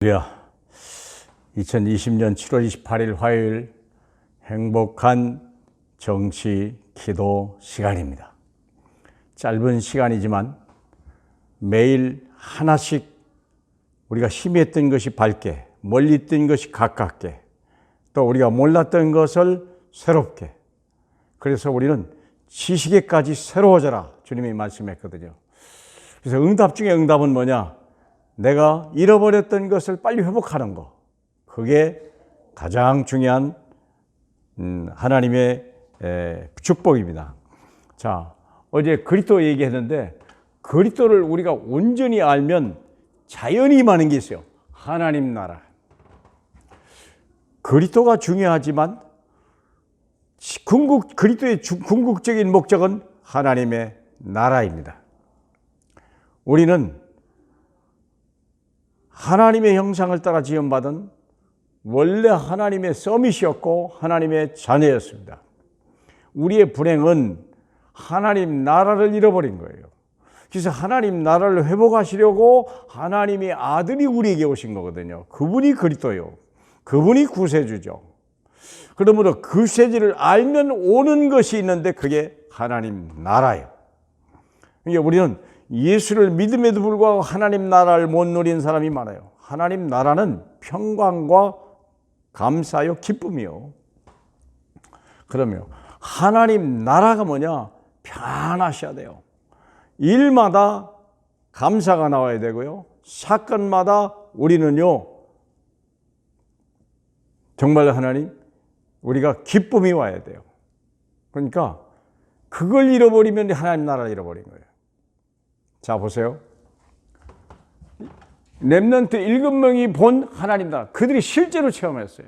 할렐루야. 2020년 7월 28일 화요일 행복한 정치 기도 시간입니다. 짧은 시간이지만 매일 하나씩 우리가 희미했던 것이 밝게, 멀리 있던 것이 가깝게, 또 우리가 몰랐던 것을 새롭게, 그래서 우리는 지식에까지 새로워져라 주님이 말씀했거든요. 그래서 응답 중에 응답은 뭐냐? 내가 잃어버렸던 것을 빨리 회복하는 거. 그게 가장 중요한 하나님의 축복입니다. 자, 어제 그리스도 얘기했는데 그리스도를 우리가 온전히 알면 자연히 임하는 게 있어요. 하나님 나라. 그리스도가 중요하지만 그리스도의 궁극적인 목적은 하나님의 나라입니다. 우리는 하나님의 형상을 따라 지음받은 원래 하나님의 서밋이었고 하나님의 자녀였습니다. 우리의 불행은 하나님 나라를 잃어버린 거예요. 그래서 하나님 나라를 회복하시려고 하나님의 아들이 우리에게 오신 거거든요. 그분이 그리스도요. 그분이 구세주죠. 그러므로 구세주를 알면 오는 것이 있는데 그게 하나님 나라예요. 그러니까 우리는 예수를 믿음에도 불구하고 하나님 나라를 못 누린 사람이 많아요. 하나님 나라는 평강과 감사요, 기쁨이요. 그러면 하나님 나라가 뭐냐? 편하셔야 돼요. 일마다 감사가 나와야 되고요. 사건마다 우리는요, 정말 하나님, 우리가 기쁨이 와야 돼요. 그러니까 그걸 잃어버리면 하나님 나라를 잃어버린 거예요. 자, 보세요. 렘넌트 7명이 본 하나님 나라, 그들이 실제로 체험했어요.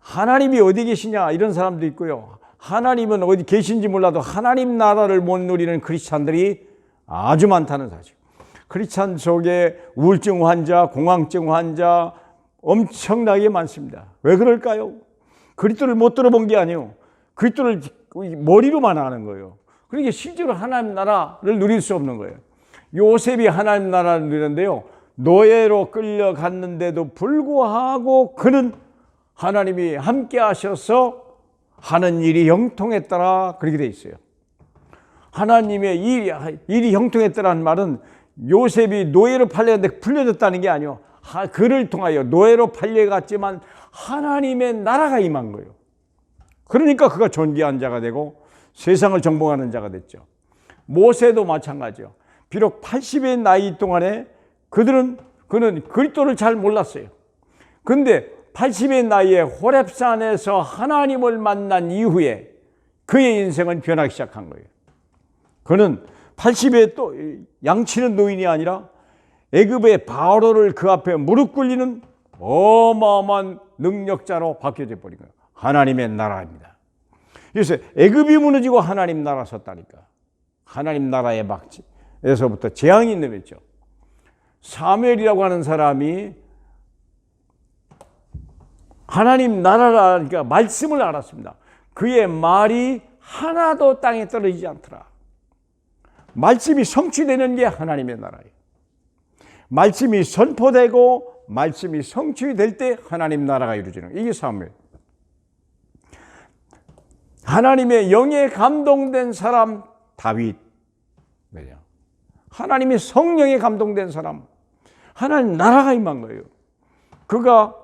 하나님이 어디 계시냐 이런 사람도 있고요. 하나님은 어디 계신지 몰라도 하나님 나라를 못 누리는 크리스찬들이 아주 많다는 사실. 크리스찬 속에 우울증 환자, 공황증 환자 엄청나게 많습니다. 왜 그럴까요? 그리스도를 못 들어본 게 아니에요. 그리스도를 머리로만 아는 거예요. 그러니까 실제로 하나님 나라를 누릴 수 없는 거예요. 요셉이 하나님 나라를 누리는데요, 노예로 끌려갔는데도 불구하고 그는 하나님이 함께 하셔서 하는 일이 형통했더라, 그렇게 돼 있어요. 하나님의 일이 형통했더라는 말은 요셉이 노예로 팔렸는데 풀려졌다는 게 아니에요. 그를 통하여 노예로 팔려갔지만 하나님의 나라가 임한 거예요. 그러니까 그가 존귀한 자가 되고 세상을 정복하는 자가 됐죠. 모세도 마찬가지요. 비록 80의 나이 동안에 그는 그리스도를 잘 몰랐어요. 근데 80의 나이에 호렙산에서 하나님을 만난 이후에 그의 인생은 변하기 시작한 거예요. 그는 80에 또 양치는 노인이 아니라 애굽의 바로를 그 앞에 무릎 꿇리는 어마어마한 능력자로 바뀌어져 버린 거예요. 하나님의 나라입니다. 그래서 애굽이 무너지고 하나님 나라 섰다니까. 하나님 나라의 막지에서부터 재앙이 내렸죠. 사무엘이라고 하는 사람이 하나님 나라를 알으니까 말씀을 알았습니다. 그의 말이 하나도 땅에 떨어지지 않더라. 말씀이 성취되는 게 하나님의 나라예요. 말씀이 선포되고 말씀이 성취될 때 하나님 나라가 이루어지는 거예요. 이게 사무엘. 하나님의 영에 감동된 사람 다윗. 왜냐? 하나님의 성령에 감동된 사람, 하나님 나라가 임한 거예요. 그가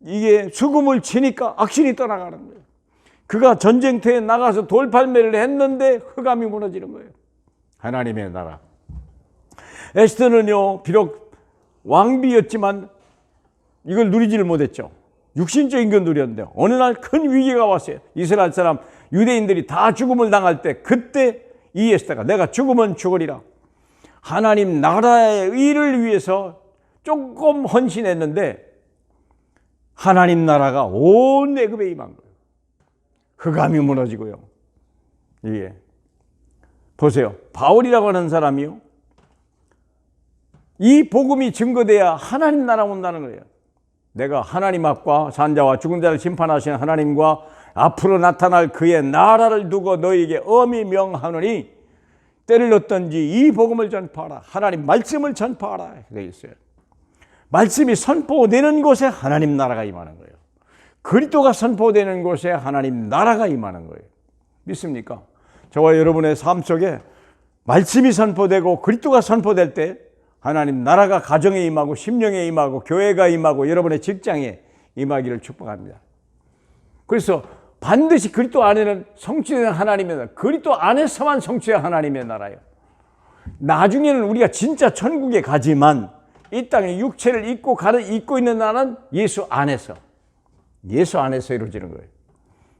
이게 수금을 치니까 악신이 떠나가는 거예요. 그가 전쟁터에 나가서 돌팔매를 했는데 흑암이 무너지는 거예요. 하나님의 나라. 에스더는요, 비록 왕비였지만 이걸 누리지를 못했죠. 육신적인 건 누렸는데 어느 날 큰 위기가 왔어요. 이스라엘 사람 유대인들이 다 죽음을 당할 때, 그때 이 에스더가 내가 죽으면 죽으리라, 하나님 나라의 의를 위해서 조금 헌신했는데 하나님 나라가 온 애굽에 임한 거예요. 흑암이 무너지고요. 이게 보세요. 바울이라고 하는 사람이요, 이 복음이 증거돼야 하나님 나라 온다는 거예요. 내가 하나님 앞과 산자와 죽은 자를 심판하시는 하나님과 앞으로 나타날 그의 나라를 두고 너에게 엄히 명하노니 때를 얻든지 이 복음을 전파하라. 하나님 말씀을 전파하라 되어 있어요. 말씀이 선포되는 곳에 하나님 나라가 임하는 거예요. 그리스도가 선포되는 곳에 하나님 나라가 임하는 거예요. 믿습니까? 저와 여러분의 삶 속에 말씀이 선포되고 그리스도가 선포될 때 하나님 나라가 가정에 임하고 심령에 임하고 교회가 임하고 여러분의 직장에 임하기를 축복합니다. 그래서 반드시 그리스도 안에는 성취되는 하나님의 나라, 그리스도 안에서만 성취된 하나님의 나라예요. 나중에는 우리가 진짜 천국에 가지만 이 땅에 육체를 입고 있는 나라는 예수 안에서 이루어지는 거예요.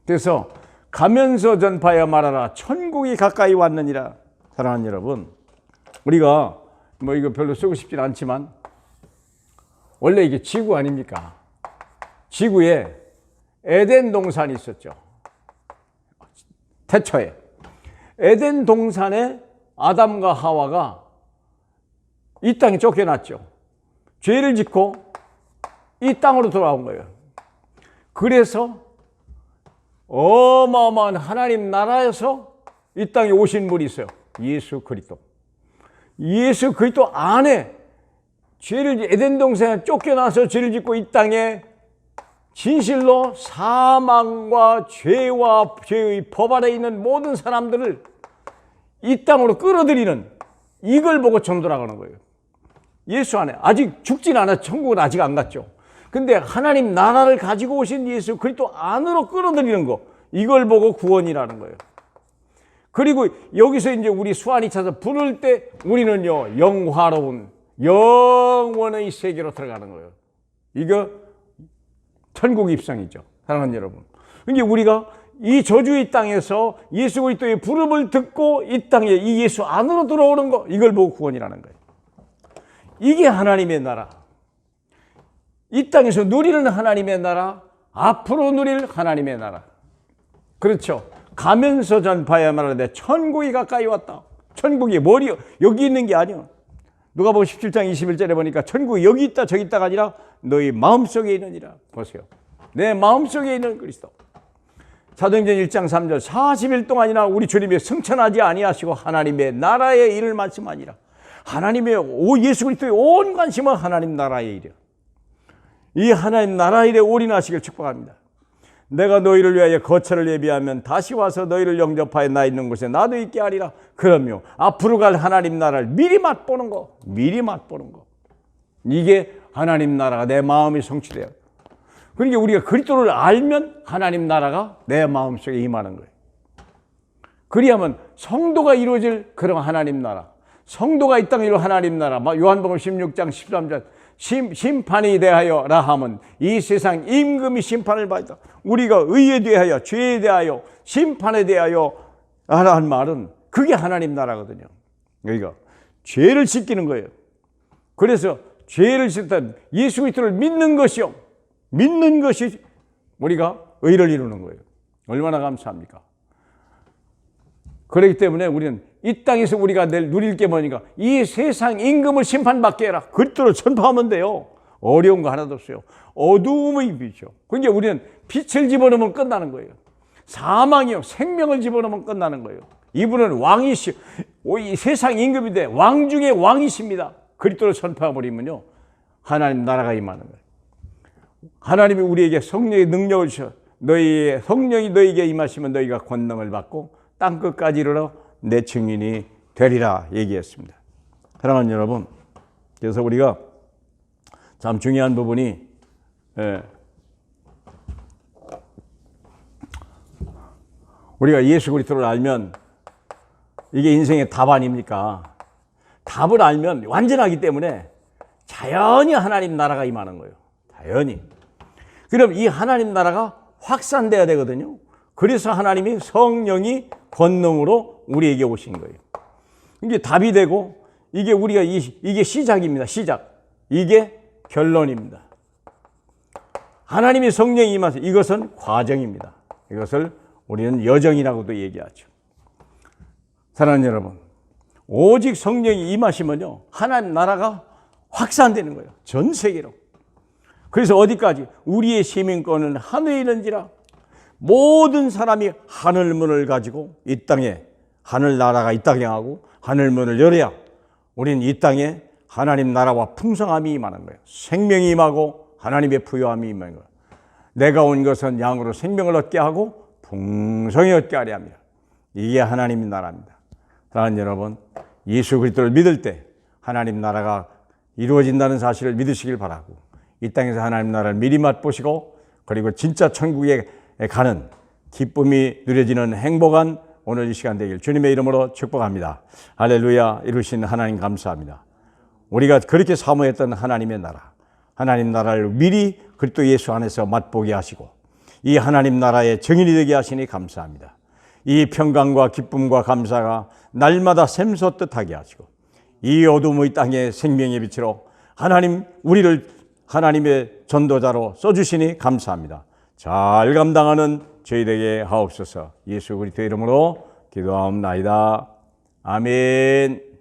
그래서 가면서 전파하여 말하라 천국이 가까이 왔느니라. 사랑하는 여러분, 우리가 이거 별로 쓰고 싶진 않지만 원래 이게 지구 아닙니까? 지구에 에덴 동산이 있었죠. 태초에 에덴 동산에 아담과 하와가 이 땅에 쫓겨났죠. 죄를 짓고 이 땅으로 돌아온 거예요. 그래서 어마어마한 하나님 나라에서 이 땅에 오신 분이 있어요. 예수 그리스도. 예수 그리스도 안에 에덴 동산에 쫓겨나서 죄를 짓고 이 땅에 진실로 사망과 죄와 죄의 법 아래 있는 모든 사람들을 이 땅으로 끌어들이는, 이걸 보고 전도라고 거예요. 예수 안에 아직 죽진 않아. 천국은 아직 안 갔죠. 근데 하나님 나라를 가지고 오신 예수 그리스도 안으로 끌어들이는 거, 이걸 보고 구원이라는 거예요. 그리고 여기서 이제 우리 수완이 차서 부를 때 우리는요 영화로운 영원의 세계로 들어가는 거예요. 이거 천국 입성이죠. 사랑하는 여러분, 이게 우리가 이 저주의 땅에서 예수 그리스도의 부름을 듣고 이 땅에 이 예수 안으로 들어오는 거, 이걸 보고 구원이라는 거예요. 이게 하나님의 나라, 이 땅에서 누리는 하나님의 나라, 앞으로 누릴 하나님의 나라. 그렇죠. 가면서 전파해야 말하는데 천국이 가까이 왔다. 천국이 여기 있는 게 아니야. 누가복음 17장 21절에 보니까 천국이 여기 있다 저기 있다가 아니라 너희 마음속에 있느니라. 보세요. 내 마음속에 있는 그리스도. 사도행전 1장 3절 40일 동안이나 우리 주님이 승천하지 아니하시고 하나님의 나라의 일을 말씀하니라. 하나님의 예수 그리스도의 온 관심은 하나님 나라의 일이야. 이 하나님 나라의 일에 올인하시길 축복합니다. 내가 너희를 위하여 거처를 예비하면 다시 와서 너희를 영접하여 나 있는 곳에 나도 있게 하리라. 그럼요, 앞으로 갈 하나님 나라를 미리 맛보는 거. 이게 하나님 나라가 내 마음이 성취돼요. 그러니까 우리가 그리스도를 알면 하나님 나라가 내 마음속에 임하는 거예요. 그리하면 성도가 이루어질 그런 하나님 나라, 성도가 이 땅에 이룰 하나님 나라. 요한복음 16장 13절 심판에 대하여라 하면 이 세상 임금이 심판을 받다. 우리가 의에 대하여, 죄에 대하여, 심판에 대하여 하라는 말은 그게 하나님 나라거든요. 여기가 죄를 씻기는 거예요. 그래서 죄를 씻다 예수 그리스도를 믿는 것이 우리가 의를 이루는 거예요. 얼마나 감사합니까? 그렇기 때문에 우리는 이 땅에서 우리가 누릴 게 뭐니까 이 세상 임금을 심판받게 해라. 그리스도를 전파하면 돼요. 어려운 거 하나도 없어요. 어두움의 빛이요. 그러니까 우리는 빛을 집어넣으면 끝나는 거예요. 사망이요, 생명을 집어넣으면 끝나는 거예요. 이분은 왕이시오. 이 세상 임금인데 왕 중에 왕이십니다. 그리스도를 전파해버리면요 하나님 나라가 임하는 거예요. 하나님이 우리에게 성령의 능력을 주셔. 너희의 성령이 너희에게 임하시면 너희가 권능을 받고 땅끝까지 이르러 내 증인이 되리라 얘기했습니다. 사랑하는 여러분, 그래서 우리가 참 중요한 부분이 우리가 예수 그리스도를 알면 이게 인생의 답 아닙니까? 답을 알면 완전하기 때문에 자연히 하나님 나라가 임하는 거예요. 자연히. 그럼 이 하나님 나라가 확산돼야 되거든요. 그래서 하나님이 성령이 권능으로 우리에게 오신 거예요. 이게 답이 되고 이게 우리가 이게 시작입니다. 시작. 이게 결론입니다. 하나님의 성령이 임하셔. 이것은 과정입니다. 이것을 우리는 여정이라고도 얘기하죠. 사랑하는 여러분, 오직 성령이 임하시면요 하나님 나라가 확산되는 거예요. 전 세계로. 그래서 어디까지? 우리의 시민권은 하늘에 있는지라. 모든 사람이 하늘문을 가지고 이 땅에 하늘나라가 이 땅에 하고 하늘문을 열어야 우리는 이 땅에 하나님 나라와 풍성함이 임하는 거예요. 생명이 임하고 하나님의 부요함이 임하는 거예요. 내가 온 것은 양으로 생명을 얻게 하고 풍성히 얻게 하려 합니다. 이게 하나님 나라입니다. 사랑하는 여러분, 예수 그리스도를 믿을 때 하나님 나라가 이루어진다는 사실을 믿으시길 바라고, 이 땅에서 하나님 나라를 미리 맛보시고 그리고 진짜 천국에 가는 기쁨이 누려지는 행복한 오늘 이 시간 되길 주님의 이름으로 축복합니다. 할렐루야. 이루신 하나님 감사합니다. 우리가 그렇게 사모했던 하나님의 나라, 하나님 나라를 미리 그리스도 예수 안에서 맛보게 하시고 이 하나님 나라의 증인이 되게 하시니 감사합니다. 이 평강과 기쁨과 감사가 날마다 샘솟듯 하게 하시고 이 어둠의 땅에 생명의 빛으로 하나님 우리를 하나님의 전도자로 써주시니 감사합니다. 잘 감당하는 저희 되게 하옵소서. 예수 그리스도 이름으로 기도하옵나이다. 아멘.